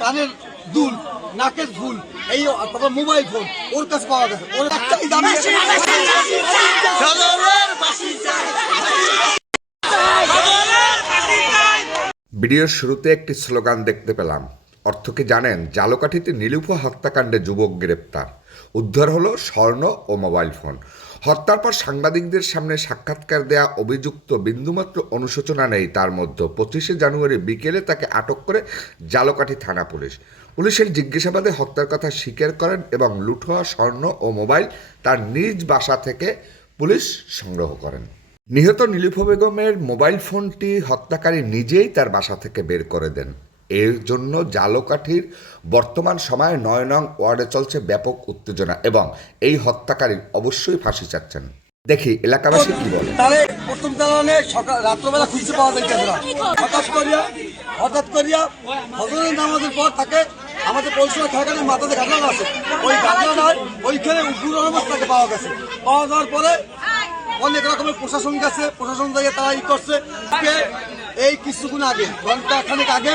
কানের দুল, নাকের ফুল এই তারপর মোবাইল ফোন, ওর কাছে পাওয়া গেছে। ওর একটাই দাম। ভিডিওর শুরুতে একটি স্লোগান দেখতে পেলাম। অর্থকে জানেন? জালকাঠিতে নীলুফা হত্যাকাণ্ডে যুবক গ্রেপ্তার। উদ্ধার হলো স্বর্ণ ও মোবাইল ফোন। হত্যার পর সাংবাদিকদের সামনে সাক্ষাৎকার দেয়া অভিযুক্ত বিন্দুমাত্র অনুশোচনা নেই তার মধ্যে। পঁচিশে জানুয়ারি বিকেলে তাকে আটক করে জালকাঠি থানা পুলিশ। পুলিশের জিজ্ঞাসাবাদে হত্যার কথা স্বীকার করেন এবং লুট হওয়া স্বর্ণ ও মোবাইল তার নিজ বাসা থেকে পুলিশ সংগ্রহ করেন। নিহত নীলুফা বেগমের মোবাইল ফোনটি হত্যাকারী নিজেই তার বাসা থেকে বের করে দেন। এর জন্য জালকাঠির বর্তমান সময়ে নয় নং ওয়ার্ডে চলছে ব্যাপক উত্তেজনা এবং এই হত্যাকারী অবশ্যই ফাঁসি চাচ্ছেন। দেখি, এলাকাবাসী কি বলে? তাহলে প্রথম দালানে সকাল রাত্রবেলা খুঁজতে পাওয়া যাইতেছে না? হঠাৎ করিয়া হঠাৎ করিয়া হজরের নামাজের পর তাকে আমাদের পরিষেবা থাকার মাথাতে ঘাটলাম আছে। ওই ঘাটলাটার ওইখানে উপুর তাকে পাওয়া গেছে। পাওয়া যাওয়ার পরে অনেক রকমের প্রশাসন গেছে, প্রশাসন থেকে তারা ই করছে। এই কিছুক্ষণ আগে, ঘণ্টা খানেক আগে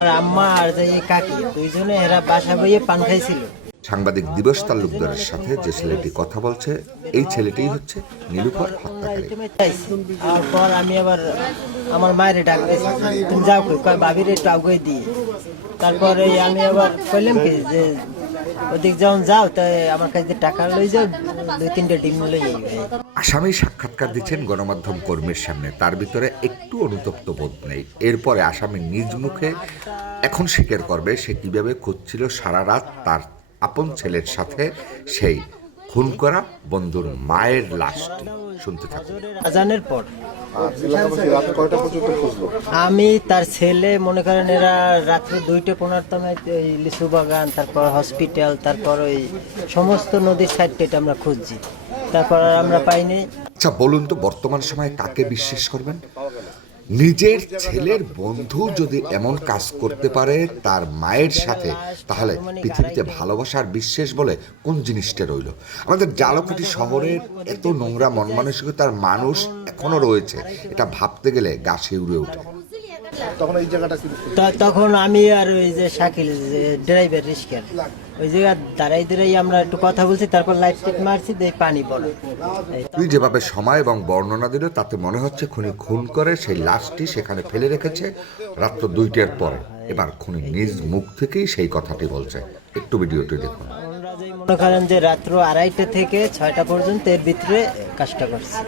আম্মা আর এই কাকি দুইজনে এরা বাসা বইয়ে পান খাইছিল। সাংবাদিক দিবস তালুকদারের সাথে যে ছেলেটি কথা বলছে এই ছেলেটিই হচ্ছে নীলুফার হত্যাকারী। তারপর আমি আবার আমার মায়ের ডাক তুমি যাও কই? কয় বাবির একটু আগুয়ে দিয়ে। তারপরে আমি আবার কইলাম কি যে ওদিক যখন যাও তাই আমার কাছে টাকা লই যাও, দুই তিনটে ডিম লই। আসামি সাক্ষাৎকার দিচ্ছেন গণমাধ্যম কর্মীর সামনে তার ভিতরে একটু অনুতপ্ত বোধ নেই এরপরে আসামি নিজ মুখে এখন স্বীকার করবে সে কীভাবে খুঁজছিল সারা রাত তার আপন ছেলের সাথে সেই খুন করা বন্ধুর মায়ের লাশটি। শুনতে থাকুন। আজানের পর। আমি তার ছেলে মনে করেন এরা রাত্রে দুইটা পনেরো তমায় ওই লিচু বাগান তারপর হসপিটাল তারপর ওই সমস্ত নদীর সাইডটা আমরা খুঁজছি। তারপর আমরা পাইনি। আচ্ছা বলুন তো বর্তমান সময়ে কাকে বিশ্বাস করবেন? নিজের ছেলের বন্ধু যদি এমন কাজ করতে পারে তার মায়ের সাথে তাহলে পৃথিবীতে ভালোবাসার বিশ্বাস বলে কোন জিনিসটা রইল? আমাদের জালকাঠি শহরের এত নোংরা মন মানসিকতার মানুষ এখনও রয়েছে এটা ভাবতে গেলে গা শিউরে ওঠে। তখন এই জায়গাটা তখন আমি আর ওই যে শাকিল ড্রাইভার রিস্কার ওই জায়গা দাঁড়াই দাঁড়াই আমরা একটু কথা বলছি তারপর লাইট টিট মারছি দিয়ে পানি পড়ে। তুই যেভাবে সময় এবং বর্ণনা দিল তাতে মনে হচ্ছে খুনি খুন করে সেই লাশটি সেখানে ফেলে রেখেছে রাত্র দুইটার পরে। এবার খুনি নিজ মুখ থেকেই সেই কথাটি বলছে। একটু ভিডিওটি দেখুন। মনে করেন যে রাত্র আড়াইটা থেকে ছয়টা পর্যন্ত এর ভিতরে কাজটা করছে।